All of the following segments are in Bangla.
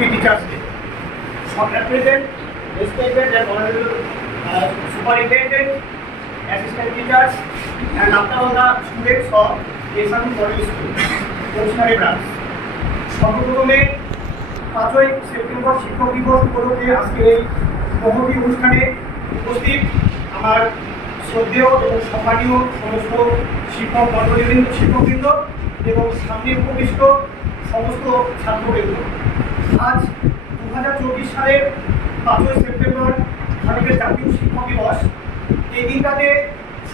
Happy Teachers Day. At present, respected and honorable superintendent, assistant teachers, and after all the students of SRM Model School, Commissionary Branch. সর্বপ্রথমে 5ই সেপ্টেম্বর শিক্ষক দিবস উপলক্ষে আজকে এই মহতী অনুষ্ঠানে উপস্থিত আমার শ্রদ্ধেয় এবং সম্মানীয় সমস্ত শিক্ষকবৃন্দ এবং সামনে উপবিষ্ট সমস্ত ছাত্রবৃন্দ। আজ 2024 সালের 5ই সেপ্টেম্বর ভারতের জাতীয় শিক্ষক দিবস। এই দিনটাতে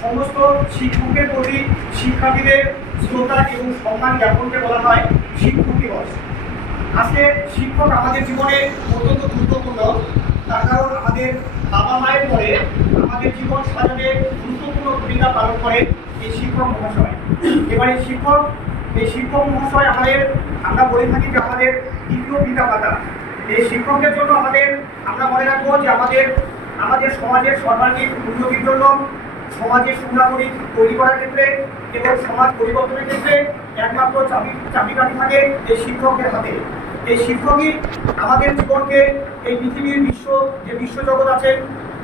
সমস্ত শিক্ষকের প্রতি শিক্ষার্থীদের শ্রদ্ধা এবং সম্মান জ্ঞাপনকে বলা হয় শিক্ষক দিবস। আজকে শিক্ষক আমাদের জীবনে অত্যন্ত গুরুত্বপূর্ণ, তার কারণ আমাদের বাবা মায়ের পরে আমাদের জীবন সাজাতে গুরুত্বপূর্ণ ভূমিকা পালন করে এই শিক্ষক মহাশয়। এবার এই শিক্ষক মহাশয় আমরা বলে থাকি যে আমাদের দ্বিতীয় পিতা মাতা। এই শিক্ষকদের জন্য আমরা মনে রাখবো যে আমাদের সমাজের সর্বাঙ্গীন উন্নতির জন্য, সমাজের সুনাগরিক তৈরি করার ক্ষেত্রে এবং সমাজ পরিবর্তনের ক্ষেত্রে একমাত্র চাবিকাঠি থাকে এই শিক্ষকের হাতে। এই শিক্ষকই আমাদের জীবনকে এই পৃথিবীর বিশ্বজগৎ আছে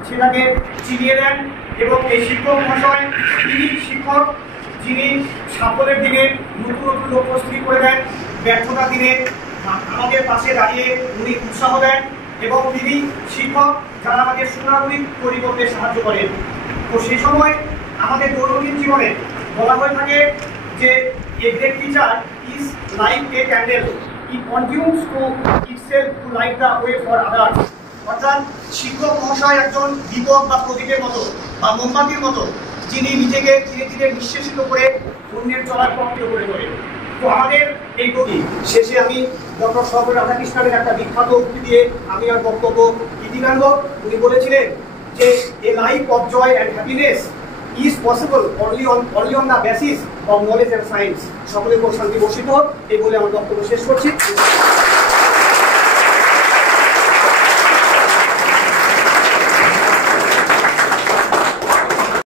সেটাকে চিনিয়ে দেন। এবং এই শিক্ষক মহাশয় তিনি শিক্ষক যিনি সাফল্যের দিনে নতুন নতুন লক্ষ্য স্থির করে দেন, ব্যর্থতার দিনে আমাদের পাশে দাঁড়িয়ে উনি উৎসাহ দেন এবং তিনি শিক্ষক যারা আমাদের সুনাগরিক তৈরি করতে সাহায্য করেন। তো সেই সময় আমাদের দৈনন্দিন জীবনে বলা হয়ে থাকে যে a great teacher is like a candle, it continues to itself to light the way for others. অর্থাৎ শিক্ষক মহাশয় একজন দীপক বা প্রদীপের মতো বা মোমবাতির মতো, যিনি নিজেকে ধীরে ধীরে নিঃশেষিত করে অন্যের চলার পথকে করে তোলেন। তো আমাদের এই প্রতি শেষে আমি ডক্টর সর্বপল্লী রাধাকৃষ্ণনের একটা বিখ্যাত উক্তি দিয়ে আমি আর বক্তব্য ইতি টানব। উনি বলেছিলেন যে a life of joy and happiness is possible only on the basis of knowledge and science. সকলের উপর শান্তি বর্ষিত হোক, এই বলে আমার বক্তব্য শেষ করছি।